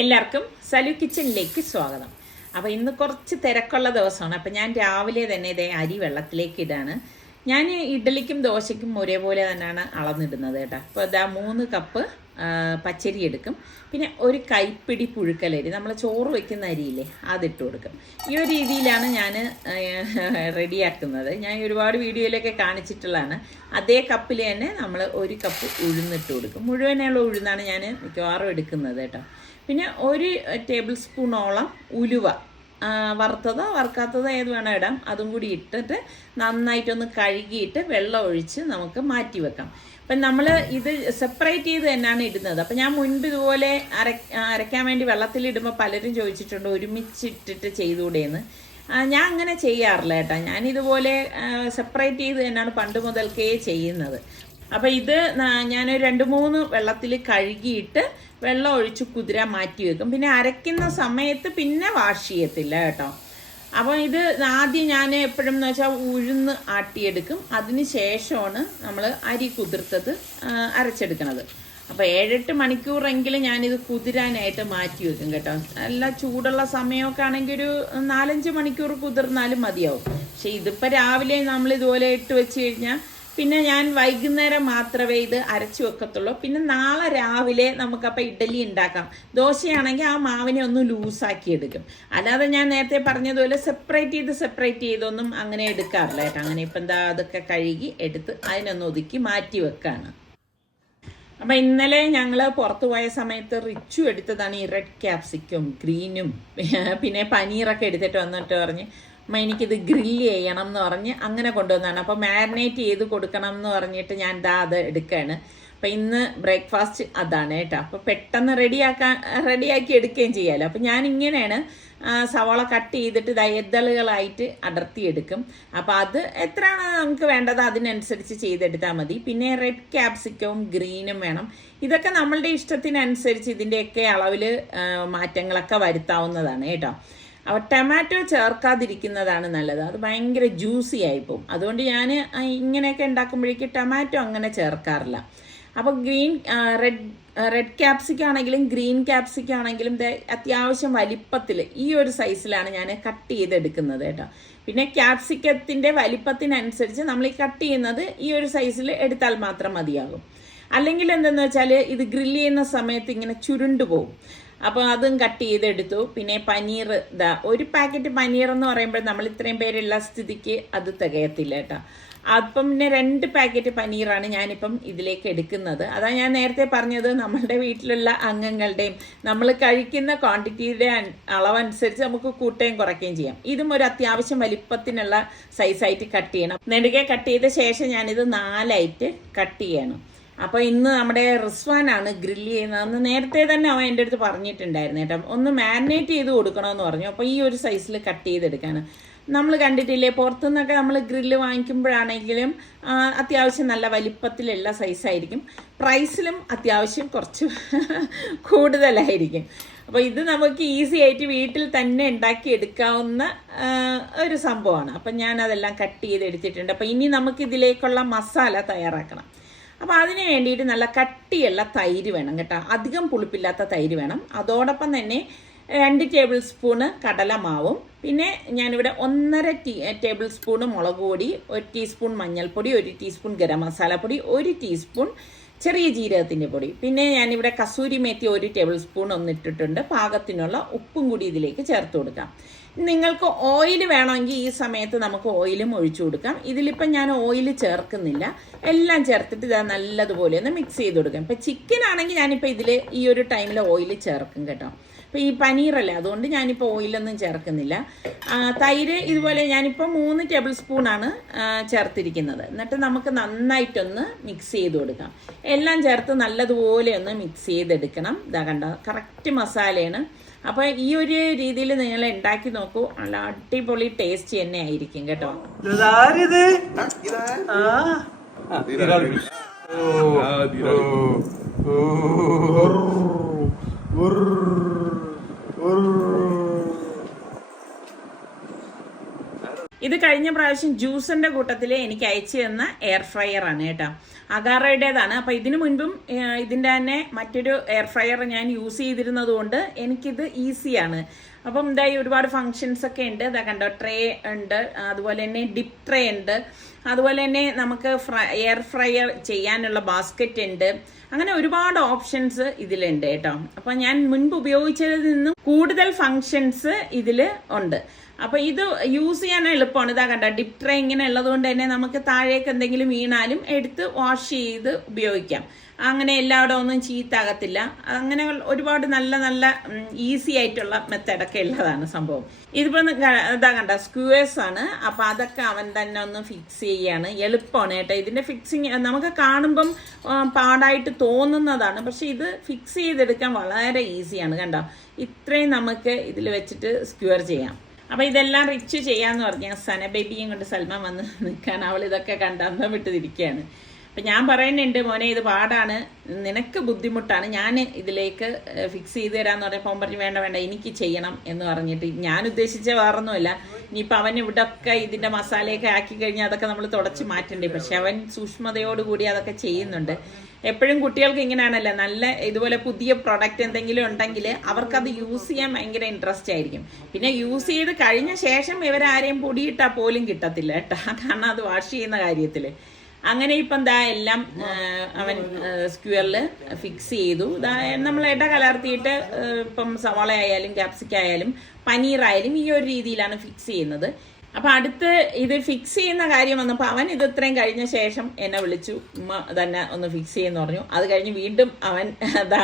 എല്ലാവർക്കും സലു കിച്ചണിലേക്ക് സ്വാഗതം. അപ്പോൾ ഇന്ന് കുറച്ച് തിരക്കുള്ള ദിവസമാണ്. അപ്പോൾ ഞാൻ രാവിലെ തന്നെ ഇതേ അരി വെള്ളത്തിലേക്ക് ഇടാണ്. ഞാൻ ഇഡ്ഡലിക്കും ദോശയ്ക്കും ഒരേപോലെ തന്നെയാണ് അളന്നിടുന്നത് കേട്ടോ. അപ്പോൾ ഇതാ 3 കപ്പ് പച്ചരി എടുക്കും. പിന്നെ ഒരു കൈപ്പിടി പുഴുക്കലരി, നമ്മൾ ചോറ് വയ്ക്കുന്ന അരിയില്ലേ, അതിട്ട് കൊടുക്കും. ഈ ഒരു രീതിയിലാണ് ഞാൻ റെഡിയാക്കുന്നത്. ഞാൻ ഒരുപാട് വീഡിയോയിലൊക്കെ കാണിച്ചിട്ടുള്ളതാണ്. അതേ കപ്പിൽ തന്നെ നമ്മൾ 1 കപ്പ് ഉഴുന്നിട്ട് കൊടുക്കും. മുഴുവനുള്ള ഉഴുന്നാണ് ഞാൻ മിക്കവാറും എടുക്കുന്നത് കേട്ടോ. പിന്നെ 1 ടേബിൾ സ്പൂണോളം ഉലുവ, വറുത്തതോ വറുക്കാത്തതോ ഏത് വേണോ ഇടാം. അതും കൂടി ഇട്ടിട്ട് നന്നായിട്ടൊന്ന് കഴുകിയിട്ട് വെള്ളം ഒഴിച്ച് നമുക്ക് മാറ്റി വെക്കാം. അപ്പം നമ്മൾ ഇത് സെപ്പറേറ്റ് ചെയ്ത് തന്നെയാണ് ഇടുന്നത്. അപ്പം ഞാൻ മുൻപ് ഇതുപോലെ അരയ്ക്കാൻ വേണ്ടി വെള്ളത്തിലിടുമ്പോൾ പലരും ചോദിച്ചിട്ടുണ്ട് ഒരുമിച്ചിട്ടിട്ട് ചെയ്തുകൂടെയെന്ന്. ഞാൻ അങ്ങനെ ചെയ്യാറില്ല കേട്ടോ. ഞാനിതുപോലെ സെപ്പറേറ്റ് ചെയ്ത് തന്നെയാണ് പണ്ട് മുതൽക്കേ ചെയ്യുന്നത്. അപ്പോൾ ഇത് ഞാനൊരു 2-3 വെള്ളത്തിൽ കഴുകിയിട്ട് വെള്ളം ഒഴിച്ച് കുതിരാൻ മാറ്റി വെക്കും. പിന്നെ അരയ്ക്കുന്ന സമയത്ത് പിന്നെ വാഷ് ചെയ്യത്തില്ല കേട്ടോ. അപ്പോൾ ഇത് ആദ്യം ഞാൻ എപ്പോഴും എന്ന് വെച്ചാൽ ഉഴുന്ന് ആട്ടിയെടുക്കും. അതിന് ശേഷമാണ് നമ്മൾ അരി കുതിർത്തത് അരച്ചെടുക്കണത്. അപ്പോൾ 7-8 മണിക്കൂറെങ്കിലും ഞാനിത് കുതിരാനായിട്ട് മാറ്റി വെക്കും കേട്ടോ. നല്ല ചൂടുള്ള സമയമൊക്കെ ആണെങ്കിൽ ഒരു 4-5 മണിക്കൂർ കുതിർന്നാലും മതിയാവും. പക്ഷെ ഇതിപ്പോൾ രാവിലെ നമ്മൾ ഇതുപോലെ ഇട്ട് വെച്ച് കഴിഞ്ഞാൽ പിന്നെ ഞാൻ വൈകുന്നേരം മാത്രമേ ഇത് അരച്ചു വെക്കത്തുള്ളൂ. പിന്നെ നാളെ രാവിലെ നമുക്കപ്പോൾ ഇഡ്ഡലി ഉണ്ടാക്കാം. ദോശയാണെങ്കിൽ ആ മാവിനെ ഒന്ന് ലൂസാക്കി എടുക്കും. അല്ലാതെ ഞാൻ നേരത്തെ പറഞ്ഞതുപോലെ സെപ്പറേറ്റ് ചെയ്തൊന്നും അങ്ങനെ എടുക്കാറില്ല കേട്ടോ. അങ്ങനെ ഇപ്പം എന്താ അതൊക്കെ കഴുകി എടുത്ത് അതിനൊന്ന് ഒതുക്കി മാറ്റി വെക്കാണ്. അപ്പം ഇന്നലെ ഞങ്ങൾ പുറത്തു പോയ സമയത്ത് റിച്ചു എടുത്തതാണ് ഈ റെഡ് ക്യാപ്സിക്കും ഗ്രീനും പിന്നെ പനീറൊക്കെ എടുത്തിട്ട് വന്നിട്ട് പറഞ്ഞ് എനിക്കിത് ഗ്രില്ല് ചെയ്യണം എന്ന് പറഞ്ഞ് അങ്ങനെ കൊണ്ടുവന്നതാണ്. അപ്പോൾ മാരിനേറ്റ് ചെയ്ത് കൊടുക്കണം എന്ന് പറഞ്ഞിട്ട് ഞാൻ അത് എടുക്കുകയാണ്. അപ്പോൾ ഇന്ന് ബ്രേക്ക്ഫാസ്റ്റ് അതാണ് കേട്ടോ. അപ്പോൾ പെട്ടെന്ന് റെഡിയാക്കി എടുക്കുകയും ചെയ്യാമല്ലോ. അപ്പോൾ ഞാൻ ഇങ്ങനെയാണ് സവാള കട്ട് ചെയ്തിട്ട് എദ്ദളുകളായിട്ട് അടർത്തിയെടുക്കും. അപ്പോൾ അത് എത്രയാണ് നമുക്ക് വേണ്ടത് അതിനനുസരിച്ച് ചെയ്തെടുത്താൽ മതി. പിന്നെ റെഡ് ക്യാപ്സിക്കവും ഗ്രീനും വേണം. ഇതൊക്കെ നമ്മളുടെ ഇഷ്ടത്തിനനുസരിച്ച് ഇതിൻ്റെയൊക്കെ അളവിൽ മാറ്റങ്ങളൊക്കെ വരുത്താവുന്നതാണ് കേട്ടോ. അപ്പോൾ ടൊമാറ്റോ ചേർക്കാതിരിക്കുന്നതാണ് നല്ലത്. അത് ഭയങ്കര ജ്യൂസി ആയിപ്പോവും. അതുകൊണ്ട് ഞാൻ ഇങ്ങനെയൊക്കെ ഉണ്ടാക്കുമ്പോഴേക്ക് ടൊമാറ്റോ അങ്ങനെ ചേർക്കാറില്ല. അപ്പോൾ റെഡ് ക്യാപ്സിക്കാണെങ്കിലും ഗ്രീൻ ക്യാപ്സിക്കാണെങ്കിലും അത്യാവശ്യം വലിപ്പത്തിൽ ഈ ഒരു സൈസിലാണ് ഞാൻ കട്ട് ചെയ്തെടുക്കുന്നത് കേട്ടോ. പിന്നെ ക്യാപ്സിക്കത്തിൻ്റെ വലിപ്പത്തിനനുസരിച്ച് നമ്മൾ ഈ കട്ട് ചെയ്യുന്നത് ഈ ഒരു സൈസിൽ എടുത്താൽ മാത്രം മതിയാകും. അല്ലെങ്കിൽ എന്തെന്ന് വെച്ചാൽ ഇത് ഗ്രില്ല് ചെയ്യുന്ന സമയത്ത് ഇങ്ങനെ ചുരുണ്ടു പോകും. അപ്പോൾ അതും കട്ട് ചെയ്തെടുത്തു. പിന്നെ പനീർ, 1 പാക്കറ്റ് പനീർ എന്ന് പറയുമ്പോൾ നമ്മൾ ഇത്രയും പേരുള്ള സ്ഥിതിക്ക് അത് തികയത്തില്ല കേട്ടോ. അപ്പം പിന്നെ 2 പാക്കറ്റ് പനീറാണ് ഞാനിപ്പം ഇതിലേക്ക് എടുക്കുന്നത്. അതാണ് ഞാൻ നേരത്തെ പറഞ്ഞത്, നമ്മളുടെ വീട്ടിലുള്ള അംഗങ്ങളുടെയും നമ്മൾ കഴിക്കുന്ന ക്വാണ്ടിറ്റിയുടെ അളവനുസരിച്ച് നമുക്ക് കൂട്ടുകയും കുറയ്ക്കുകയും ചെയ്യാം. ഇതും ഒരു അത്യാവശ്യം വലിപ്പത്തിനുള്ള സൈസായിട്ട് കട്ട് ചെയ്യണം. നെടുകെ കട്ട് ചെയ്ത ശേഷം ഞാനിത് 4ആയിട്ട് കട്ട് ചെയ്യണം. അപ്പോൾ ഇന്ന് നമ്മുടെ റിസ്വാനാണ് ഗ്രില്ല് ചെയ്യുന്നതെന്ന് നേരത്തെ തന്നെ അവൻ എൻ്റെ അടുത്ത് പറഞ്ഞിട്ടുണ്ടായിരുന്നു കേട്ടോ. ഒന്ന് മാരിനേറ്റ് ചെയ്ത് കൊടുക്കണമെന്ന് പറഞ്ഞു. അപ്പോൾ ഈ ഒരു സൈസിൽ കട്ട് ചെയ്തെടുക്കാണ്. നമ്മൾ കണ്ടിട്ടില്ലേ, പുറത്തുനിന്നൊക്കെ നമ്മൾ ഗ്രില്ല് വാങ്ങിക്കുമ്പോഴാണെങ്കിലും അത്യാവശ്യം നല്ല വലിപ്പത്തിലുള്ള സൈസായിരിക്കും. പ്രൈസിലും അത്യാവശ്യം കുറച്ച് കൂടുതലായിരിക്കും. അപ്പോൾ ഇത് നമുക്ക് ഈസി ആയിട്ട് വീട്ടിൽ തന്നെ ഉണ്ടാക്കി എടുക്കാവുന്ന ഒരു സംഭവമാണ്. അപ്പം ഞാൻ അതെല്ലാം കട്ട് ചെയ്തെടുത്തിട്ടുണ്ട്. അപ്പോൾ ഇനി നമുക്ക് ഇതിലേക്കുള്ള മസാല തയ്യാറാക്കണം. അപ്പോൾ അതിന് വേണ്ടിയിട്ട് നല്ല കട്ടിയുള്ള തൈര് വേണം കേട്ടോ. അധികം പുളിപ്പില്ലാത്ത തൈര് വേണം. അതോടൊപ്പം തന്നെ 2 ടേബിൾ സ്പൂണ് കടലമാവും, പിന്നെ ഞാനിവിടെ 1.5 ടേബിൾ സ്പൂണ് മുളക് പൊടി, 1 ടീസ്പൂൺ മഞ്ഞൾപ്പൊടി, 1 ടീസ്പൂൺ ഗരം മസാലപ്പൊടി, 1 ടീസ്പൂൺ ചെറിയ ജീരകത്തിൻ്റെ പൊടി, പിന്നെ ഞാനിവിടെ കസൂരി മേത്തി 1 ടേബിൾ സ്പൂൺ ഒന്നിട്ടിട്ടുണ്ട്. പാകത്തിനുള്ള ഉപ്പും കൂടി ഇതിലേക്ക് ചേർത്ത് കൊടുക്കാം. നിങ്ങൾക്ക് ഓയിൽ വേണമെങ്കിൽ ഈ സമയത്ത് നമുക്ക് ഓയിലും ഒഴിച്ചു കൊടുക്കാം. ഇതിലിപ്പം ഞാൻ ഓയിൽ ചേർക്കുന്നില്ല. എല്ലാം ചേർത്തിട്ട് ഇത് നല്ലതുപോലെ ഒന്ന് മിക്സ് ചെയ്ത് കൊടുക്കാം. ഇപ്പം ചിക്കൻ ആണെങ്കിൽ ഞാനിപ്പോൾ ഇതിൽ ഈ ഒരു ടൈമിൽ ഓയിൽ ചേർക്കും കേട്ടോ. അപ്പോൾ ഈ പനീറല്ലേ, അതുകൊണ്ട് ഞാനിപ്പോൾ ഓയിലൊന്നും ചേർക്കുന്നില്ല. തൈര് ഇതുപോലെ ഞാനിപ്പോൾ 3 ടേബിൾ സ്പൂണാണ് ചേർത്തിരിക്കുന്നത്. എന്നിട്ട് നമുക്ക് നന്നായിട്ടൊന്ന് മിക്സ് ചെയ്ത് കൊടുക്കാം. എല്ലാം ചേർത്ത് നല്ലതുപോലെ ഒന്ന് മിക്സ് ചെയ്തെടുക്കണം. ഇതാ കണ്ടോ, കറക്റ്റ് മസാലയാണ്. അപ്പോൾ ഈ ഒരു രീതിയിൽ നിങ്ങൾ ഉണ്ടാക്കി നോക്കൂ. നല്ല അടിപൊളി ടേസ്റ്റ് തന്നെ ആയിരിക്കും കേട്ടോ. ഇത് കഴിഞ്ഞ പ്രാവശ്യം ജ്യൂസിന്റെ കൂട്ടത്തിൽ എനിക്ക് അയച്ചു തന്ന എയർ ഫ്രയർ ആണ് കേട്ടോ. അഗാറയുടേതാണ്. അപ്പൊ ഇതിനു മുൻപും ഇതിന്റെ തന്നെ മറ്റൊരു എയർ ഫ്രയർ ഞാൻ യൂസ് ചെയ്തിരുന്നത് കൊണ്ട് എനിക്കിത് ഈസിയാണ്. അപ്പം എന്തായി ഒരുപാട് ഫങ്ഷൻസ് ഒക്കെ ഉണ്ട്. ഇതാ കണ്ടോ, ട്രേ ഉണ്ട്, അതുപോലെ തന്നെ ഡിപ്പ് ട്രേ ഉണ്ട്, അതുപോലെ തന്നെ നമുക്ക് എയർ ഫ്രയർ ചെയ്യാനുള്ള ബാസ്ക്കറ്റ് ഉണ്ട്. അങ്ങനെ ഒരുപാട് ഓപ്ഷൻസ് ഇതിലുണ്ട് കേട്ടോ. അപ്പൊ ഞാൻ മുൻപ് ഉപയോഗിച്ചതിൽ നിന്നും കൂടുതൽ ഫങ്ഷൻസ് ഇതിൽ ഉണ്ട്. അപ്പൊ ഇത് യൂസ് ചെയ്യാൻ എളുപ്പമാണ്. ഇതാ കണ്ട, ഡിപ്പ് ട്രേ ഇങ്ങനെ ഉള്ളത് കൊണ്ട് തന്നെ നമുക്ക് താഴേക്ക് എന്തെങ്കിലും വീണാലും എടുത്ത് വാഷ് ചെയ്ത് ഉപയോഗിക്കാം. അങ്ങനെ എല്ലായിടം ഒന്നും ചീത്താകത്തില്ല. അങ്ങനെ ഒരുപാട് നല്ല നല്ല ഈസി ആയിട്ടുള്ള മെത്തേഡൊക്കെ ഉള്ളതാണ് സംഭവം. ഇതിപ്പോ ഇതാ കണ്ട, സ്ക്യൂവേഴ്സ് ആണ്. അപ്പൊ അതൊക്കെ അവൻ തന്നെ ഒന്ന് ഫിക്സ് ചെയ്യാണ്. എളുപ്പമാണ് കേട്ടോ. ഇതിന്റെ ഫിക്സിങ് നമുക്ക് കാണുമ്പം പാടായിട്ട് തോന്നുന്നതാണ്, പക്ഷെ ഇത് ഫിക്സ് ചെയ്തെടുക്കാൻ വളരെ ഈസിയാണ്. കണ്ടോ, ഇത്രയും നമുക്ക് ഇതിൽ വെച്ചിട്ട് സ്ക്യൂർ ചെയ്യാം. അപ്പൊ ഇതെല്ലാം റിച്ച് ചെയ്യാന്ന് പറഞ്ഞാൽ സന ബേബിയും കൊണ്ട് സൽമാൻ വന്ന് നിൽക്കാൻ അവൾ ഇതൊക്കെ കണ്ട് അന്തം വിട്ടിരിക്കുകയാണ്. അപ്പൊ ഞാൻ പറയുന്നുണ്ട്, മോനെ ഇത് പാടാണ്, നിനക്ക് ബുദ്ധിമുട്ടാണ്, ഞാൻ ഇതിലേക്ക് ഫിക്സ് ചെയ്ത് തരാന്ന് പറഞ്ഞപ്പോൾ അവൻ പറഞ്ഞു വേണ്ട വേണ്ട എനിക്ക് ചെയ്യണം എന്ന് പറഞ്ഞിട്ട്. ഞാൻ ഉദ്ദേശിച്ച വേറൊന്നുമില്ല, ഇനിയിപ്പോൾ അവൻ ഇവിടെ ഒക്കെ ഇതിന്റെ മസാലയൊക്കെ ആക്കി കഴിഞ്ഞാൽ അതൊക്കെ നമ്മൾ തുടച്ച് മാറ്റണ്ടേ. പക്ഷെ അവൻ സൂക്ഷ്മതയോടുകൂടി അതൊക്കെ ചെയ്യുന്നുണ്ട്. എപ്പോഴും കുട്ടികൾക്ക് ഇങ്ങനെയാണല്ലോ, നല്ല ഇതുപോലെ പുതിയ പ്രൊഡക്റ്റ് എന്തെങ്കിലും ഉണ്ടെങ്കിൽ അവർക്കത് യൂസ് ചെയ്യാൻ ഭയങ്കര ഇൻട്രസ്റ്റ് ആയിരിക്കും. പിന്നെ യൂസ് ചെയ്ത് കഴിഞ്ഞ ശേഷം ഇവരാരെയും പൊടിയിട്ടാൽ പോലും കിട്ടത്തില്ല കേട്ടോ, കാരണം അത് വാഷ് ചെയ്യുന്ന കാര്യത്തിൽ. അങ്ങനെ ഇപ്പം എന്താ എല്ലാം അവൻ സ്ക്യൂറിൽ ഫിക്സ് ചെയ്തു. നമ്മൾ ഇട കലർത്തിയിട്ട് ഇപ്പം സവാള ആയാലും ക്യാപ്സിക്ക ആയാലും പനീറായാലും ഈ ഒരു രീതിയിലാണ് ഫിക്സ് ചെയ്യുന്നത്. അപ്പൊ അടുത്ത് ഇത് ഫിക്സ് ചെയ്യുന്ന കാര്യം വന്നപ്പോൾ അവൻ ഇത് ഇത്രയും കഴിഞ്ഞ ശേഷം എന്നെ വിളിച്ചു, ഉമ്മ തന്നെ ഒന്ന് ഫിക്സ് ചെയ്യുന്ന പറഞ്ഞു. അത് കഴിഞ്ഞ് വീണ്ടും അവൻ അതാ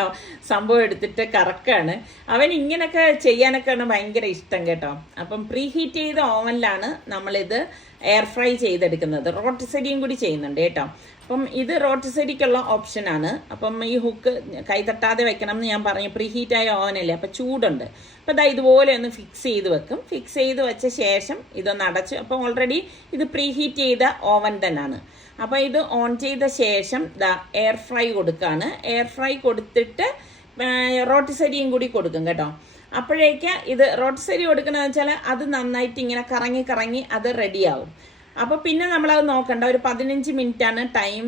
സംഭവം എടുത്തിട്ട് കറക്കാണ്. അവൻ ഇങ്ങനൊക്കെ ചെയ്യാനൊക്കെയാണ് ഭയങ്കര ഇഷ്ടം കേട്ടോ. അപ്പം പ്രീ ഹീറ്റ് ചെയ്ത ഓവനിലാണ് നമ്മളിത് എയർ ഫ്രൈ ചെയ്തെടുക്കുന്നത്. റോട്ടിസരിയും കൂടി ചെയ്യുന്നുണ്ട് കേട്ടോ. അപ്പം ഇത് റോട്ടിസരിക്കുള്ള ഓപ്ഷനാണ്. അപ്പം ഈ ഹുക്ക് കൈ തട്ടാതെ വെക്കണം എന്ന് ഞാൻ പറഞ്ഞു. പ്രീ ഹീറ്റായ ഓവനല്ലേ, അപ്പം ചൂടുണ്ട്. അപ്പം ഇതാ ഇതുപോലെ ഒന്ന് ഫിക്സ് ചെയ്ത് വെക്കും. ഫിക്സ് ചെയ്ത് വെച്ച ശേഷം ഇതൊന്ന് അടച്ച്, അപ്പം ഓൾറെഡി ഇത് പ്രീ ഹീറ്റ് ചെയ്ത ഓവൻ തന്നെയാണ്. അപ്പം ഇത് ഓൺ ചെയ്ത ശേഷം ദാ എയർ ഫ്രൈ കൊടുക്കുകയാണ്. എയർ ഫ്രൈ കൊടുത്തിട്ട് റോട്ടിസരിയും കൂടി കൊടുക്കും കേട്ടോ. അപ്പോഴേക്ക് ഇത് റോട്ടിസരി കൊടുക്കണമെന്ന് വെച്ചാൽ അത് നന്നായിട്ട് ഇങ്ങനെ കറങ്ങി കറങ്ങി അത് റെഡിയാവും. അപ്പൊ പിന്നെ നമ്മളത് നോക്കണ്ട. ഒരു 15 മിനിറ്റാണ് ടൈം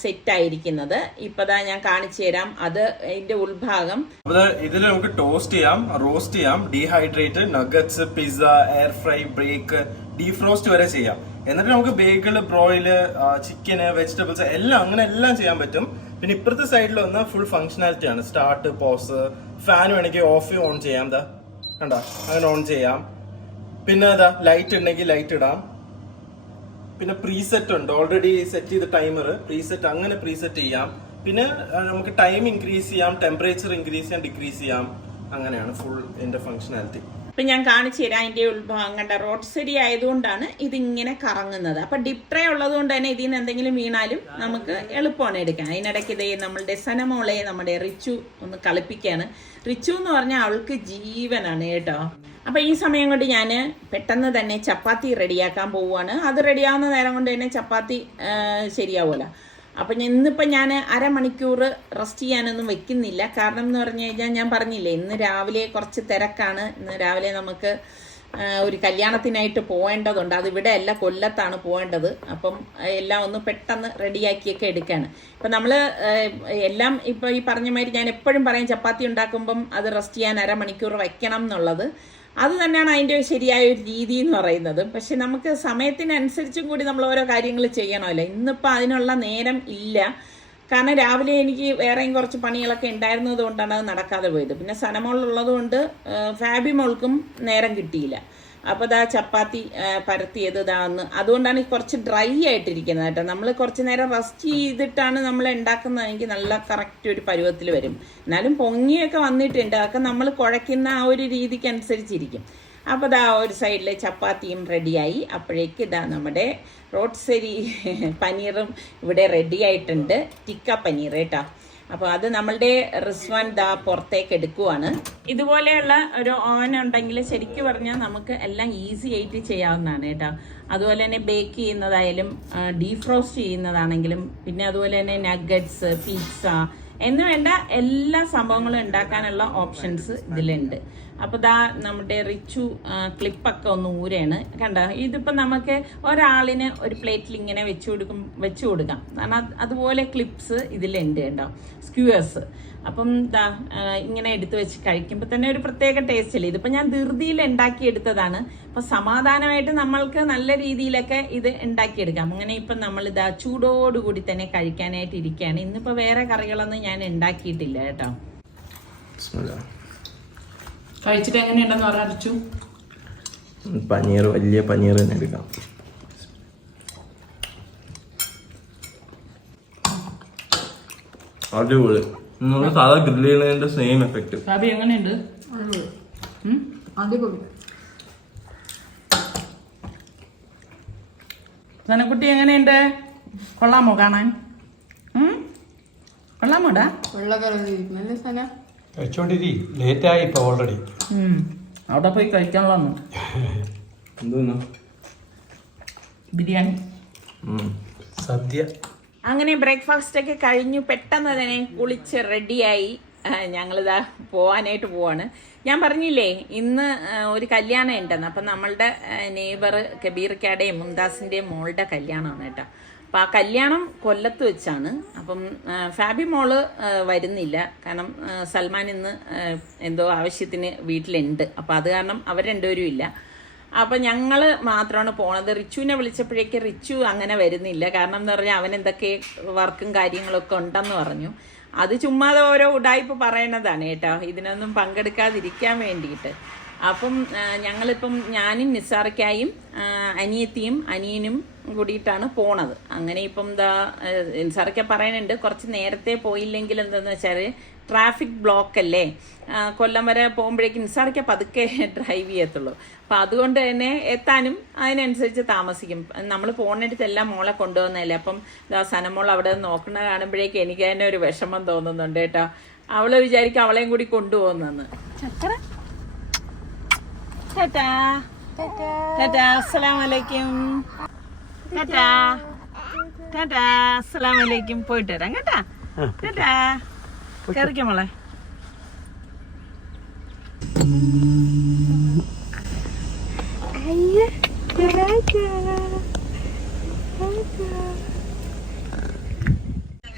സെറ്റ് ആയിരിക്കുന്നത്. ഇപ്പതാ ഞാൻ കാണിച്ചു തരാം. അത് ഇതിന്റെ ഉൾഭാഗം ഇതിൽ നമുക്ക് ടോസ്റ്റ് ചെയ്യാം, റോസ്റ്റ് ചെയ്യാം, dehydrate, nuggets, pizza, air fry, break, defrost വരെ ചെയ്യാം. എന്നിട്ട് നമുക്ക് ബേഗിള്, ബ്രോയില്, ചിക്കന്, വെജിറ്റബിൾസ് എല്ലാം അങ്ങനെ എല്ലാം ചെയ്യാൻ പറ്റും. പിന്നെ ഇപ്പുറത്തെ സൈഡിൽ വന്ന ഫുൾ ഫംഗ്ഷനാലിറ്റി ആണ്. സ്റ്റാർട്ട്, പോസ്, ഫാൻ വേണമെങ്കിൽ ഓഫ് ഓൺ ചെയ്യാം. കണ്ടോ, അങ്ങനെ ഓൺ ചെയ്യാം. പിന്നെ ലൈറ്റ് ഉണ്ടെങ്കിൽ ലൈറ്റ് ഇടാം. പിന്നെ പ്രീസെറ്റ് ഉണ്ട്, ഓൾറെഡി സെറ്റ് ചെയ്ത ടൈമർ പ്രീസെറ്റ്, അങ്ങനെ പ്രീസെറ്റ് ചെയ്യാം. പിന്നെ നമുക്ക് ടൈം ഇൻക്രീസ് ചെയ്യാം, ടെമ്പറേച്ചർ ഇൻക്രീസ് ചെയ്യാം, ഡിക്രീസ് ചെയ്യാം. അങ്ങനെയാണ് ഫുൾ ഇതിന്റെ ഫംഗ്ഷനാലിറ്റി. ഇപ്പൊ ഞാൻ കാണിച്ചു തരാം. അതിന്റെ ഉത്ഭവം കണ്ട, റോട്ടിസരി ആയതുകൊണ്ടാണ് ഇതിങ്ങനെ കറങ്ങുന്നത്. അപ്പൊ ഡിപ്പ് ട്രേ ഉള്ളത് കൊണ്ട് തന്നെ ഇതിൽ നിന്ന് എന്തെങ്കിലും വീണാലും നമുക്ക് എളുപ്പമാണ് എടുക്കാൻ. അതിനിടയ്ക്ക് ഇതേ നമ്മളുടെ സനമോളെ നമ്മുടെ റിച്ചു ഒന്ന് കളിപ്പിക്കാണ്. റിച്ചു എന്ന് പറഞ്ഞാൽ അവൾക്ക് ജീവനാണ് കേട്ടോ. അപ്പൊ ഈ സമയം കൊണ്ട് ഞാൻ പെട്ടെന്ന് തന്നെ ചപ്പാത്തി റെഡിയാക്കാൻ പോവുകയാണ്. അത് റെഡിയാവുന്ന നേരം കൊണ്ട് തന്നെ ചപ്പാത്തി ശരിയാവുമല്ലോ. അപ്പൊ ഇന്നിപ്പോൾ ഞാൻ അരമണിക്കൂർ റെസ്റ്റ് ചെയ്യാനൊന്നും വെക്കുന്നില്ല. കാരണം എന്ന് പറഞ്ഞു കഴിഞ്ഞാൽ ഞാൻ പറഞ്ഞില്ലേ, ഇന്ന് രാവിലെ കുറച്ച് തിരക്കാണ്. ഇന്ന് രാവിലെ നമുക്ക് ഒരു കല്യാണത്തിനായിട്ട് പോകേണ്ടതുണ്ട്. അത് ഇവിടെ അല്ല, കൊല്ലത്താണ് പോകേണ്ടത്. അപ്പം എല്ലാം ഒന്ന് പെട്ടെന്ന് റെഡിയാക്കിയൊക്കെ എടുക്കുകയാണ്. ഇപ്പം നമ്മൾ എല്ലാം ഇപ്പോൾ ഈ പറഞ്ഞ മാതിരി ഞാൻ എപ്പോഴും പറയും, ചപ്പാത്തി ഉണ്ടാക്കുമ്പം അത് റെസ്റ്റ് ചെയ്യാൻ അരമണിക്കൂർ വെക്കണം എന്നുള്ളത്. അത് തന്നെയാണ് അതിൻ്റെ ശരിയായ ഒരു രീതി എന്ന് പറയുന്നത്. പക്ഷെ നമുക്ക് സമയത്തിനനുസരിച്ചും കൂടി നമ്മൾ ഓരോ കാര്യങ്ങൾ ചെയ്യണമല്ലോ. ഇന്നിപ്പോൾ അതിനുള്ള നേരം ഇല്ല. കാരണം രാവിലെ എനിക്ക് വേറെയും കുറച്ച് പണികളൊക്കെ ഉണ്ടായിരുന്നത് കൊണ്ടാണ് അത് നടക്കാതെ പോയത്. പിന്നെ സനമോളുള്ളത് കൊണ്ട് ഫാബിമോൾക്കും നേരം കിട്ടിയില്ല. അപ്പോൾ ഇതാ ചപ്പാത്തി പരത്തിയത് ഇതാന്ന്, അതുകൊണ്ടാണ് കുറച്ച് ഡ്രൈ ആയിട്ടിരിക്കുന്നത് കേട്ടോ. നമ്മൾ കുറച്ച് നേരം റെസ്റ്റ് ചെയ്തിട്ടാണ് നമ്മൾ ഉണ്ടാക്കുന്നതെങ്കിൽ നല്ല കറക്റ്റ് ഒരു പരുവത്തിൽ വരും. എന്നാലും പൊങ്ങിയൊക്കെ വന്നിട്ടുണ്ട്. അതൊക്കെ നമ്മൾ കുഴയ്ക്കുന്ന ആ ഒരു രീതിക്ക് അനുസരിച്ചിരിക്കും. അപ്പോൾ ഇതാ ഒരു സൈഡിലെ ചപ്പാത്തിയും റെഡിയായി. അപ്പോഴേക്ക് ഇതാ നമ്മുടെ റോട്ടിസരി പനീറും ഇവിടെ റെഡി ആയിട്ടുണ്ട്. ടിക്ക പനീർ കേട്ടോ. അപ്പോൾ അത് നമ്മളുടെ റിസ്വാൻ പുറത്തേക്ക് എടുക്കുവാണ്. ഇതുപോലെയുള്ള ഒരു ഓവൻ ഉണ്ടെങ്കിൽ ശരിക്കും പറഞ്ഞാൽ നമുക്ക് എല്ലാം ഈസി ആയിട്ട് ചെയ്യാവുന്നതാണ് കേട്ടോ. അതുപോലെ തന്നെ ബേക്ക് ചെയ്യുന്നതായാലും ഡീഫ്രോസ്റ്റ് ചെയ്യുന്നതാണെങ്കിലും, പിന്നെ അതുപോലെ തന്നെ നഗറ്റ്സ്, പിസ്സ എന്ന് വേണ്ട എല്ലാ സംഭവങ്ങളും ഉണ്ടാക്കാനുള്ള ഓപ്ഷൻസ് ഇതിലുണ്ട്. അപ്പോൾ ദാ നമ്മുടെ റിച്ചു ക്ലിപ്പൊക്കെ ഒന്ന് ഊരാണ് കണ്ടോ. ഇതിപ്പോൾ നമുക്ക് ഒരാളിന് ഒരു പ്ലേറ്റിൽ ഇങ്ങനെ വെച്ച് കൊടുക്കാം. കാരണം അതുപോലെ ക്ലിപ്സ് ഇതിലുണ്ട് കേട്ടോ, സ്ക്യൂവേഴ്സ്. അപ്പം ദാ ഇങ്ങനെ എടുത്ത് വെച്ച് കഴിക്കുമ്പോൾ തന്നെ ഒരു പ്രത്യേക ടേസ്റ്റ് അല്ലേ. ഇതിപ്പോൾ ഞാൻ ധൃതിയിൽ ഉണ്ടാക്കിയെടുത്തതാണ്. അപ്പോൾ സമാധാനമായിട്ട് നമ്മൾക്ക് നല്ല രീതിയിലൊക്കെ ഇത് ഉണ്ടാക്കിയെടുക്കാം. അങ്ങനെ ഇപ്പം നമ്മളിതാ ചൂടോടുകൂടി തന്നെ കഴിക്കാനായിട്ട് ഇരിക്കുകയാണ്. ഇന്നിപ്പോൾ വേറെ കറികളൊന്നും ഞാൻ ഉണ്ടാക്കിയിട്ടില്ല കേട്ടോ. കഴിച്ചിട്ട് എങ്ങനെയുണ്ടെന്ന് പറയാച്ചു? പനീർ, വലിയ പനീർ തന്നെ എടുക്കാം. അടിപൊളി. നമ്മൾ സാധാ ഗ്രില്ല് ചെയ്യുന്നതിന്റെ സെയിം എഫക്ട്. ഫാബി എങ്ങനെയുണ്ട്? അടിപൊളി. സനക്കുട്ടി എങ്ങനെയുണ്ട്? കൊള്ളാമോ കാണാൻ? കൊള്ളാമോടാ? കഴിച്ചോണ്ടിരി, ലേറ്റായി ഇപ്പൊ ഓൾറെഡി. അവിടെ പോയി കഴിക്കാനുള്ള എന്തോന്നാ? ബിരിയാണി, സദ്യ. അങ്ങനെ ബ്രേക്ക്ഫാസ്റ്റ് ഒക്കെ കഴിഞ്ഞു. പെട്ടെന്ന് തന്നെ കുളിച്ച് റെഡിയായി ഞങ്ങളിതാ പോവാനായിട്ട് പോവാണ്. ഞാൻ പറഞ്ഞില്ലേ ഇന്ന് ഒരു കല്യാണം ഉണ്ടെന്ന്. അപ്പം നമ്മളുടെ നെയ്ബർ കബീർക്കയുടെയും മുംതാസിൻ്റെയും മോളുടെ കല്യാണമാണ് കേട്ടോ. അപ്പം ആ കല്യാണം കൊല്ലത്ത് വെച്ചാണ്. അപ്പം ഫാബി മോള് വരുന്നില്ല, കാരണം സൽമാൻ ഇന്ന് എന്തോ ആവശ്യത്തിന് വീട്ടിലുണ്ട്. അപ്പം അത് കാരണം അവർ രണ്ടുപേരും ഇല്ല. അപ്പം ഞങ്ങൾ മാത്രമാണ് പോണത്. റിച്ചുവിനെ വിളിച്ചപ്പോഴേക്ക് റിച്ചു അങ്ങനെ വരുന്നില്ല. കാരണം എന്താ പറഞ്ഞാൽ അവൻ എന്തൊക്കെ വർക്കും കാര്യങ്ങളൊക്കെ ഉണ്ടെന്ന് പറഞ്ഞു. അത് ചുമ്മാതെ ഓരോ ഉടായ്പ പറയണതാണ് കേട്ടോ, ഇതിനൊന്നും പങ്കെടുക്കാതിരിക്കാൻ വേണ്ടിയിട്ട്. അപ്പം ഞങ്ങളിപ്പം ഞാനും നിസാർക്കായും അനിയത്തിയും അനിയനും കൂടിയിട്ടാണ് പോണത്. അങ്ങനെ ഇപ്പം എന്താ നിസാർക്ക പറയുന്നുണ്ട് കുറച്ച് നേരത്തെ പോയില്ലെങ്കിൽ എന്താണെന്ന് വെച്ചാൽ ട്രാഫിക് ബ്ലോക്ക് അല്ലേ, കൊല്ലം വരെ പോകുമ്പോഴേക്കും നിസാർക്ക പതുക്കെ ഡ്രൈവ് ചെയ്യത്തുള്ളൂ. അപ്പം അതുകൊണ്ട് തന്നെ എത്താനും അതിനനുസരിച്ച് താമസിക്കും. നമ്മൾ പോണിടത്തെല്ലാം മോളെ കൊണ്ടുവന്നതല്ലേ. അപ്പം സനമോൾ അവിടെ നോക്കണ കാണുമ്പോഴേക്കും എനിക്ക് തന്നെ ഒരു വിഷമം തോന്നുന്നുണ്ട് കേട്ടോ. അവള് വിചാരിക്കും അവളെയും കൂടി കൊണ്ടുപോകുന്നെന്ന്. ചക്കര ടാറ്റാ ടാറ്റാ, അസ്സലാമലൈക്കും. ടാറ്റാ ടാറ്റാ, അസ്സലാമലൈക്കും. പോയിട്ട് വരാം കേട്ടാ. ടാറ്റാ, കയറിക്കോ മോളെ.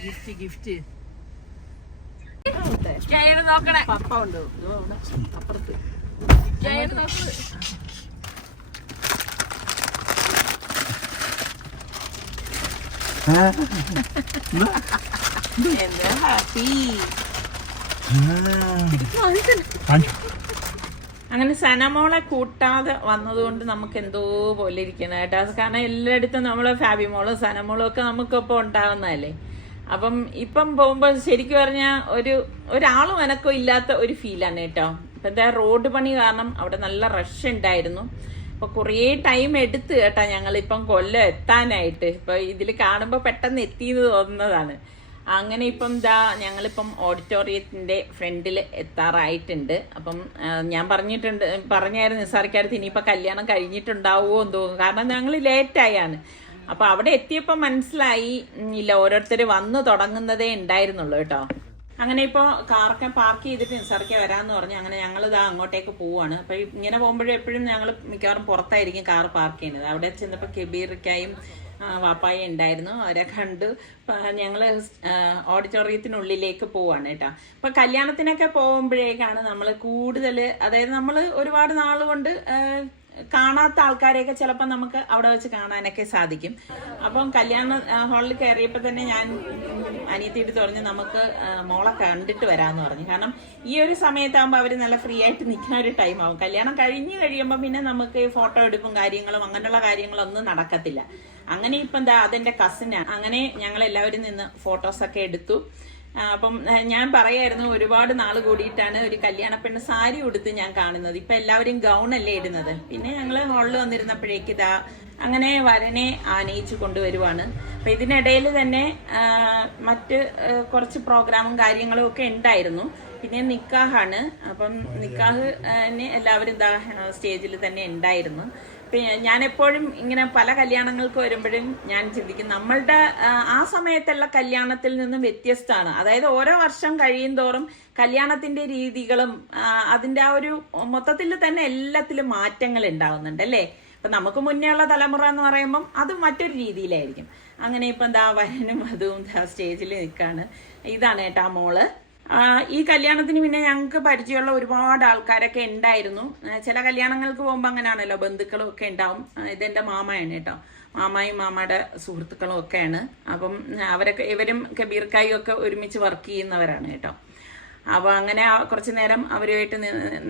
ഗിഫ്റ്റ് ഗിഫ്റ്റ് നോക്കണേ. പപ്പ ഉണ്ട് അപ്പുറത്ത്. എന്താ ഹാപ്പി. അങ്ങനെ സനമോളെ കൂട്ടാതെ വന്നതുകൊണ്ട് നമുക്ക് എന്തോ പോലെ ഇരിക്കണം കേട്ടോ. കാരണം എല്ലായിടത്തും നമ്മളെ ഫാബി മോളും സനമോളും ഒക്കെ നമുക്കൊപ്പം ഉണ്ടാവുന്നതല്ലേ. അപ്പം ഇപ്പം പോകുമ്പോൾ ശരിക്കും പറഞ്ഞാൽ ഒരാളും എനക്കോ ഇല്ലാത്ത ഒരു ഫീലാണ് കേട്ടോ. ഇപ്പം എന്താ റോഡ് പണി കാരണം അവിടെ നല്ല റഷ് ഉണ്ടായിരുന്നു. അപ്പോൾ കുറേ ടൈം എടുത്ത് കേട്ടോ ഞങ്ങളിപ്പം കൊല്ലം എത്താനായിട്ട്. ഇപ്പം ഇതിൽ കാണുമ്പോൾ പെട്ടെന്ന് എത്തിയെന്ന് തോന്നുന്നതാണ്. അങ്ങനെ ഇപ്പം ഞങ്ങളിപ്പം ഓഡിറ്റോറിയത്തിൻ്റെ ഫ്രണ്ടിൽ എത്താറായിട്ടുണ്ട്. അപ്പം ഞാൻ പറഞ്ഞായിരുന്നു നിസാർക്കാരത്ത് ഇനിയിപ്പോൾ കല്യാണം കഴിഞ്ഞിട്ടുണ്ടാവുമോ എന്ന് തോന്നുന്നു. കാരണം ഞങ്ങൾ ലേറ്റായാണ്. അപ്പോൾ അവിടെ എത്തിയപ്പോൾ മനസ്സിലായി ഇല്ല, ഓരോരുത്തർ വന്ന് തുടങ്ങുന്നതേ ഉണ്ടായിരുന്നുള്ളൂ കേട്ടോ. അങ്ങനെ ഇപ്പോൾ കാറൊക്കെ പാർക്ക് ചെയ്തിട്ട് നിസാർക്ക വരാമെന്ന് പറഞ്ഞു. അങ്ങനെ ഞങ്ങൾ അങ്ങോട്ടേക്ക് പോവുകയാണ്. അപ്പോൾ ഇങ്ങനെ പോകുമ്പോഴും എപ്പോഴും ഞങ്ങൾ മിക്കവാറും പുറത്തായിരിക്കും കാർ പാർക്ക് ചെയ്യുന്നത്. അവിടെ ചെന്നപ്പോൾ കബീർക്കായും വാപ്പായ ഉണ്ടായിരുന്നു. അവരെ കണ്ട് ഞങ്ങൾ ഓഡിറ്റോറിയത്തിനുള്ളിലേക്ക് പോവാണ് കേട്ടോ. അപ്പം കല്യാണത്തിനൊക്കെ പോകുമ്പോഴേക്കാണ് നമ്മൾ കൂടുതൽ, അതായത് നമ്മൾ ഒരുപാട് നാളുകൊണ്ട് കാണാത്ത ആൾക്കാരെയൊക്കെ ചിലപ്പോൾ നമുക്ക് അവിടെ വെച്ച് കാണാനൊക്കെ സാധിക്കും. അപ്പം കല്യാണ ഹാളിൽ കയറിയപ്പോൾ തന്നെ ഞാൻ അനിയത്തിയിട്ട് പറഞ്ഞ് നമുക്ക് മോളെ കണ്ടിട്ട് വരാമെന്ന് പറഞ്ഞു. കാരണം ഈ ഒരു സമയത്താകുമ്പോൾ അവർ നല്ല ഫ്രീ ആയിട്ട് നിൽക്കുന്ന ഒരു ടൈമാവും. കല്യാണം കഴിഞ്ഞ് കഴിയുമ്പോൾ പിന്നെ നമുക്ക് ഫോട്ടോ എടുപ്പും കാര്യങ്ങളും അങ്ങനെയുള്ള കാര്യങ്ങളൊന്നും നടക്കത്തില്ല. അങ്ങനെ ഇപ്പം അതെൻ്റെ കസിനാണ്. അങ്ങനെ ഞങ്ങൾ എല്ലാവരും നിന്ന് ഫോട്ടോസൊക്കെ എടുത്തു. അപ്പം ഞാൻ പറയായിരുന്നു ഒരുപാട് നാൾ കൂടിയിട്ടാണ് ഒരു കല്യാണ പെണ്ണ് സാരി ഉടുത്ത് ഞാൻ കാണുന്നത്. ഇപ്പം എല്ലാവരും ഗൗണല്ലേ ഇടുന്നത്. പിന്നെ ഞങ്ങൾ ഹാളിൽ വന്നിരുന്നപ്പോഴേക്ക് അങ്ങനെ വരനെ ആനയിച്ച് കൊണ്ടുവരുവാണ്. അപ്പം ഇതിനിടയിൽ തന്നെ മറ്റ് കുറച്ച് പ്രോഗ്രാമും കാര്യങ്ങളും ഒക്കെ ഉണ്ടായിരുന്നു. പിന്നെ നിക്കാഹാണ്. അപ്പം നിക്കാഹ് എല്ലാവരും സ്റ്റേജിൽ തന്നെ ഉണ്ടായിരുന്നു. ഞാൻ എപ്പോഴും ഇങ്ങനെ പല കല്യാണങ്ങൾക്ക് വരുമ്പോഴും ഞാൻ ചിന്തിക്കും നമ്മളുടെ ആ സമയത്തുള്ള കല്യാണത്തിൽ നിന്നും വ്യത്യസ്തമാണ്. അതായത് ഓരോ വർഷം കഴിയും തോറും കല്യാണത്തിന്റെ രീതികളും അതിന്റെ ആ ഒരു മൊത്തത്തിൽ തന്നെ എല്ലാത്തിലും മാറ്റങ്ങൾ ഉണ്ടാവുന്നുണ്ട് അല്ലേ. ഇപ്പൊ നമുക്ക് മുന്നേ ഉള്ള തലമുറ എന്ന് പറയുമ്പം അത് മറ്റൊരു രീതിയിലായിരിക്കും. അങ്ങനെ ഇപ്പൊ എന്താ വരനും അതും സ്റ്റേജിൽ നിൽക്കാണ്. ഇതാണ് കേട്ടാ മോള്. ഈ കല്യാണത്തിന് പിന്നെ ഞങ്ങൾക്ക് പരിചയമുള്ള ഒരുപാട് ആൾക്കാരൊക്കെ ഉണ്ടായിരുന്നു. ചില കല്യാണങ്ങൾക്ക് പോകുമ്പോൾ അങ്ങനെയാണല്ലോ, ബന്ധുക്കളും ഒക്കെ ഉണ്ടാവും. ഇതെന്റെ മാമയാണ് കേട്ടോ, മാമായും മാമയുടെ സുഹൃത്തുക്കളും ഒക്കെയാണ്. അപ്പം അവരൊക്കെ ഇവരും കബീർക്കായും ഒക്കെ ഒരുമിച്ച് വർക്ക് ചെയ്യുന്നവരാണ് കേട്ടോ. അപ്പോൾ അങ്ങനെ കുറച്ച് നേരം അവരുമായിട്ട്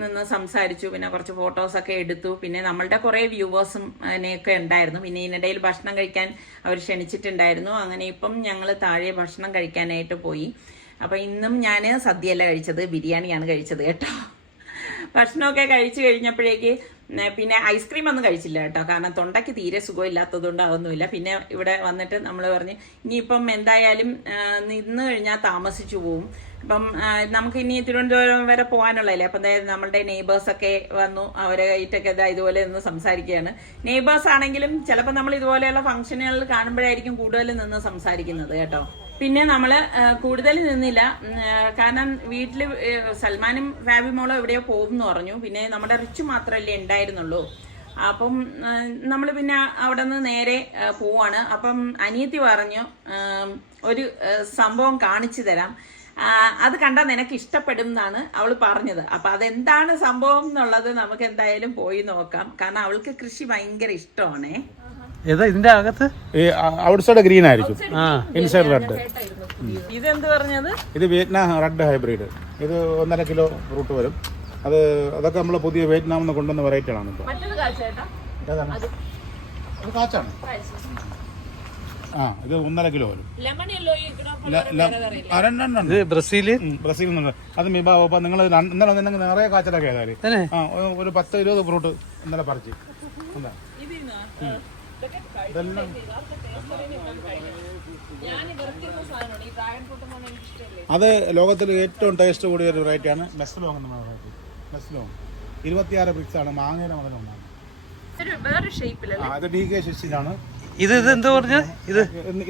നിന്ന് സംസാരിച്ചു. പിന്നെ കുറച്ച് ഫോട്ടോസൊക്കെ എടുത്തു. പിന്നെ നമ്മളുടെ കുറേ വ്യൂവേഴ്സും അതിനെയൊക്കെ ഉണ്ടായിരുന്നു. പിന്നെ ഇതിനിടയിൽ ഭക്ഷണം കഴിക്കാൻ അവർ ക്ഷണിച്ചിട്ടുണ്ടായിരുന്നു. അങ്ങനെ ഇപ്പം ഞങ്ങൾ താഴെ ഭക്ഷണം കഴിക്കാനായിട്ട് പോയി. അപ്പം ഇന്നും ഞാൻ സദ്യയല്ല കഴിച്ചത്, ബിരിയാണിയാണ് കഴിച്ചത് കേട്ടോ. ഭക്ഷണമൊക്കെ കഴിച്ചു കഴിഞ്ഞപ്പോഴേക്ക് പിന്നെ ഐസ്ക്രീം ഒന്നും കഴിച്ചില്ല കേട്ടോ, കാരണം തൊണ്ടയ്ക്ക് തീരെ സുഖമില്ലാത്തത് കൊണ്ട് അതൊന്നുമില്ല. പിന്നെ ഇവിടെ വന്നിട്ട് നമ്മൾ പറഞ്ഞ് ഇനിയിപ്പം എന്തായാലും നിന്ന് കഴിഞ്ഞാൽ താമസിച്ചു പോവും. അപ്പം നമുക്ക് ഇനി തിരുവനന്തപുരം വരെ പോകാനുള്ളതല്ലേ. അപ്പം അതായത് നമ്മളുടെ നെയ്ബേഴ്സൊക്കെ വന്നു, അവരെ ആയിട്ടൊക്കെ ഇതുപോലെ നിന്ന് സംസാരിക്കുകയാണ്. നെയ്ബേഴ്സ് ആണെങ്കിലും ചിലപ്പോൾ നമ്മൾ ഇതുപോലെയുള്ള ഫംഗ്ഷനുകളിൽ കാണുമ്പോഴായിരിക്കും കൂടുതൽ നിന്ന് സംസാരിക്കുന്നത് കേട്ടോ. പിന്നെ നമ്മൾ കൂടുതൽ നിന്നില്ല, കാരണം വീട്ടിൽ സൽമാനും ഫാബിമോളും എവിടെയോ പോകും എന്ന് പറഞ്ഞു. പിന്നെ നമ്മുടെ റിച്ചു മാത്രമല്ലേ ഉണ്ടായിരുന്നുള്ളൂ. അപ്പം നമ്മൾ പിന്നെ അവിടെ നിന്ന് നേരെ പോവാണ്. അപ്പം അനിയത്തി പറഞ്ഞു ഒരു സംഭവം കാണിച്ചു തരാം, അത് കണ്ടാൽ നിനക്ക് ഇഷ്ടപ്പെടും എന്നാണ് അവൾ പറഞ്ഞത്. അപ്പൊ അതെന്താണ് സംഭവം എന്നുള്ളത് നമുക്ക് എന്തായാലും പോയി നോക്കാം, കാരണം അവൾക്ക് കൃഷി ഭയങ്കര ഇഷ്ടമാണേ. ഏതാ ഇതിന്റെ അകത്ത്? ഔട്ട് സൈഡ് ഗ്രീൻ ആയിരിക്കും, ഇൻസൈഡ് റെഡ്. ഇതെന്ത് പറഞ്ഞത്? ഇത് വിയറ്റ്നാം റെഡ് ഹൈബ്രിഡ്. ഇത് 1.5 കിലോ ഫ്രൂട്ട് വരും. അതൊക്കെ നമ്മൾ പുതിയ വിയറ്റ്നാമിൽ നിന്ന് കൊണ്ടുവന്ന വെറൈറ്റികളാണ്. ഇപ്പോൾ ഏതാണ്? അത് കാച്ചാണ്. ഇത് 1.5 കിലോ വരും. ഇത് ബ്രസീല് നിന്നുണ്ട്. അത് മിബാ. നിങ്ങൾ ഇന്നലെ വന്നെങ്കിൽ നിറയെ കാച്ചലൊക്കെ ഏതായാലും ഒരു 10-20 ഫ്രൂട്ട് ഇന്നലെ പറിച്ച്. ഇതെല്ലാം അത് ലോകത്തിൽ ഏറ്റവും ടേസ്റ്റ് കൂടിയ ഒരു വെറൈറ്റിയാണ് മെസ്ലോങ് എന്ന വെറൈറ്റി. മെസ്ലോങ് 26 ബ്രിക്സ് ആണ്, മാങ്ങയുടെ മുതൽ ഉണ്ടാകുന്നത്. അത് DK16 ആണ്. ഇത് എന്താ പറഞ്ഞ ഇത്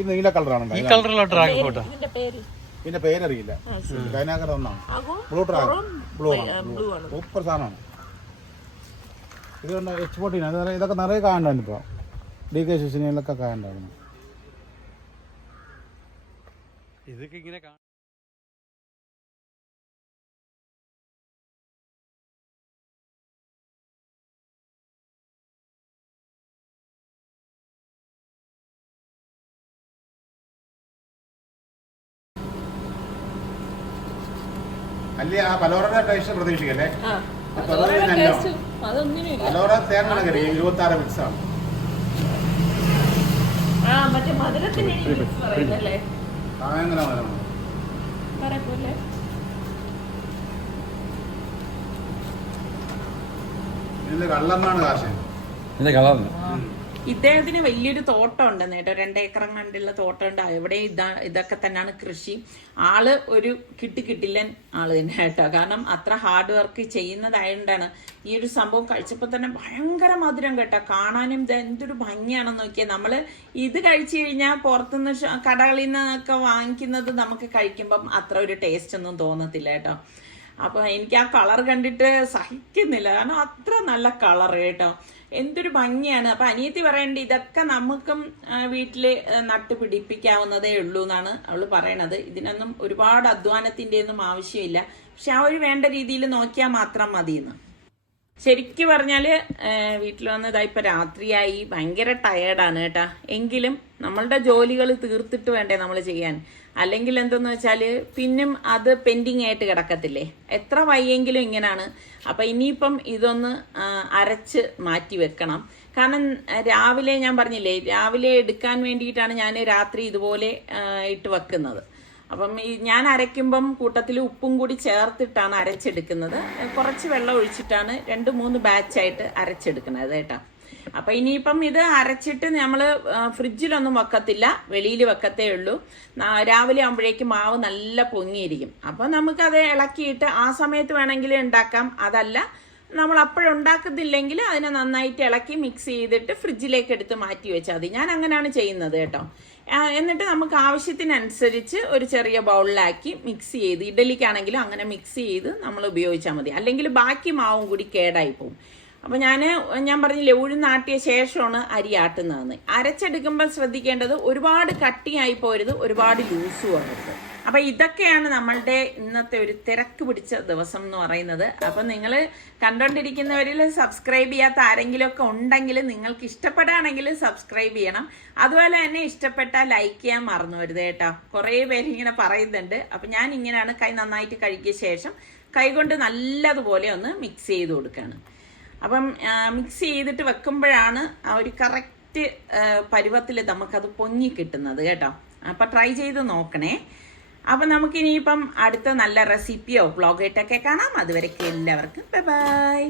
നീല കളറാണ്. ഈ കളറിലുള്ള ഡ്രാഗൺ ഫ്രൂട്ട്. ഇതിന്റെ പേരറിയില്ല. ഗൈനാക്കർ ഒന്നാണ്. Blue dragon. ബ്ലൂ ആണ്, സൂപ്പർ സാധനമാണ്. ഇതുകൊണ്ട് എക്സ്പോർട്ട് ചെയ്യുന്നത്. ഇതൊക്കെ നിറയെ കാണണ്ടായിരുന്നു. ഇപ്പോൾ DK16 കാണണ്ടായിരുന്നു. ഇതൊക്കെ ഇങ്ങനെ അല്ലേ ആ പലോറയുടെ ടേസ്റ്റ് പ്രതീക്ഷിക്കല്ലേ? പലോറ തേങ്ങ 26 മിക്സ് ആണ്. ഇതിന്റെ കളറിനാണ് കാശ്. ഇദ്ദേഹത്തിന് വലിയൊരു തോട്ടം ഉണ്ടെന്ന് കേട്ടോ, 2 ഏക്കർ കണ്ടുള്ള തോട്ടം ഉണ്ട്. എവിടെ ഇതൊക്കെ തന്നെയാണ് കൃഷി. ആള് ഒരു കിട്ടില്ലൻ ആള് തന്നെ കേട്ടോ, കാരണം അത്ര ഹാർഡ് വർക്ക് ചെയ്യുന്നതായതുകൊണ്ടാണ്. ഈ ഒരു സംഭവം കഴിച്ചപ്പോൾ തന്നെ ഭയങ്കര മധുരം കേട്ടോ, കാണാനും എന്തൊരു ഭംഗിയാണെന്ന് നോക്കിയാൽ. നമ്മള് ഇത് കഴിച്ചു കഴിഞ്ഞാൽ പുറത്തുനിന്ന് കടകളിൽ നിന്നൊക്കെ വാങ്ങിക്കുന്നത് നമുക്ക് കഴിക്കുമ്പം അത്ര ഒരു ടേസ്റ്റ് ഒന്നും തോന്നത്തില്ല കേട്ടോ. അപ്പൊ എനിക്ക് ആ കളർ കണ്ടിട്ട് സഹിക്കുന്നില്ല, കാരണം അത്ര നല്ല കളർ കേട്ടോ, എന്തൊരു ഭംഗിയാണ്. അപ്പൊ അനിയത്തി പറയണ്ട ഇതൊക്കെ നമുക്കും വീട്ടില് നട്ടുപിടിപ്പിക്കാവുന്നതേ ഉള്ളൂ എന്നാണ് അവള് പറയണത്. ഇതിനൊന്നും ഒരുപാട് അധ്വാനത്തിന്റെ ഒന്നും ആവശ്യമില്ല, പക്ഷെ ആ ഒരു വേണ്ട രീതിയിൽ നോക്കിയാൽ മാത്രം മതിയെന്ന്. ശരിക്കും പറഞ്ഞാല് വീട്ടിൽ വന്നതാ ഇപ്പൊ രാത്രിയായി, ഭയങ്കര ടയേർഡാണ് കേട്ടാ. എങ്കിലും നമ്മളുടെ ജോലികൾ തീർത്തിട്ട് വേണ്ടേ നമ്മൾ ചെയ്യാൻ, അല്ലെങ്കിൽ എന്തെന്ന് വെച്ചാല് പിന്നും അത് പെൻഡിങ് ആയിട്ട് കിടക്കത്തില്ലേ. എത്ര വയ്യെങ്കിലും ഇങ്ങനാണ്. അപ്പൊ ഇനിയിപ്പം ഇതൊന്ന് അരച്ച് മാറ്റി വെക്കണം, കാരണം രാവിലെ ഞാൻ പറഞ്ഞില്ലേ, രാവിലെ എടുക്കാൻ വേണ്ടിയിട്ടാണ് ഞാൻ രാത്രി ഇതുപോലെ ഇട്ട് വെക്കുന്നത്. അപ്പം ഞാൻ അരയ്ക്കുമ്പം കൂട്ടത്തിൽ ഉപ്പും കൂടി ചേർത്തിട്ടാണ് അരച്ചെടുക്കുന്നത്. കുറച്ച് വെള്ളം ഒഴിച്ചിട്ടാണ് 2-3 ബാച്ചായിട്ട് അരച്ചെടുക്കുന്നത് കേട്ടോ. അപ്പൊ ഇനിയിപ്പം ഇത് അരച്ചിട്ട് നമ്മള് ഫ്രിഡ്ജിലൊന്നും വെക്കത്തില്ല, വെളിയിൽ വെക്കത്തേ ഉള്ളൂ. രാവിലെ ആകുമ്പോഴേക്കും മാവ് നല്ല പൊങ്ങിയിരിക്കും. അപ്പൊ നമുക്കത് ഇളക്കിയിട്ട് ആ സമയത്ത് വേണമെങ്കിൽ ഉണ്ടാക്കാം. അതല്ല നമ്മൾ അപ്പോഴുണ്ടാക്കുന്നില്ലെങ്കിൽ അതിനെ നന്നായിട്ട് ഇളക്കി മിക്സ് ചെയ്തിട്ട് ഫ്രിഡ്ജിലേക്ക് എടുത്ത് മാറ്റി വെച്ചാൽ മതി. ഞാൻ അങ്ങനെയാണ് ചെയ്യുന്നത് കേട്ടോ. എന്നിട്ട് നമുക്ക് ആവശ്യത്തിനനുസരിച്ച് ഒരു ചെറിയ ബൗളിലാക്കി മിക്സ് ചെയ്ത്, ഇഡലിക്കാണെങ്കിലും അങ്ങനെ മിക്സ് ചെയ്ത് നമ്മൾ ഉപയോഗിച്ചാൽ മതി. അല്ലെങ്കിൽ ബാക്കി മാവും കൂടി കേടായി പോകും. അപ്പോൾ ഞാൻ പറഞ്ഞില്ലേ ഉഴുന്നാട്ടിയ ശേഷമാണ് അരി ആട്ടുന്നതെന്ന്. അരച്ചെടുക്കുമ്പോൾ ശ്രദ്ധിക്കേണ്ടത് ഒരുപാട് കട്ടിയായി പോരുത്, ഒരുപാട് ലൂസും ആകരുത്. അപ്പൊ ഇതൊക്കെയാണ് നമ്മളുടെ ഇന്നത്തെ ഒരു തിരക്ക് പിടിച്ച ദിവസം എന്ന് പറയുന്നത്. അപ്പൊ നിങ്ങൾ കണ്ടോണ്ടിരിക്കുന്നവരിൽ സബ്സ്ക്രൈബ് ചെയ്യാത്ത ആരെങ്കിലും ഒക്കെ ഉണ്ടെങ്കിൽ നിങ്ങൾക്ക് ഇഷ്ടപ്പെടുകയാണെങ്കിൽ സബ്സ്ക്രൈബ് ചെയ്യണം. അതുപോലെ തന്നെ ഇഷ്ടപ്പെട്ടാൽ ലൈക്ക് ചെയ്യാൻ മറന്നു വരുത് കേട്ടോ. കുറേ പേര് ഇങ്ങനെ പറയുന്നുണ്ട്. അപ്പൊ ഞാൻ ഇങ്ങനെയാണ് കൈ നന്നായിട്ട് കഴുകിയ ശേഷം കൈ കൊണ്ട് നല്ലതുപോലെ ഒന്ന് മിക്സ് ചെയ്ത് കൊടുക്കുകയാണ്. അപ്പം മിക്സ് ചെയ്തിട്ട് വെക്കുമ്പോഴാണ് ആ ഒരു കറക്റ്റ് പരുവത്തിൽ നമുക്കത് പൊങ്ങി കിട്ടുന്നത് കേട്ടോ. അപ്പം ട്രൈ ചെയ്ത് നോക്കണേ. അപ്പം നമുക്കിനിയിപ്പം അടുത്ത നല്ല റെസിപ്പിയോ വ്ളോഗായിട്ടൊക്കെ കാണാം. അതുവരെയ്ക്ക് എല്ലാവർക്കും ബൈ ബൈ.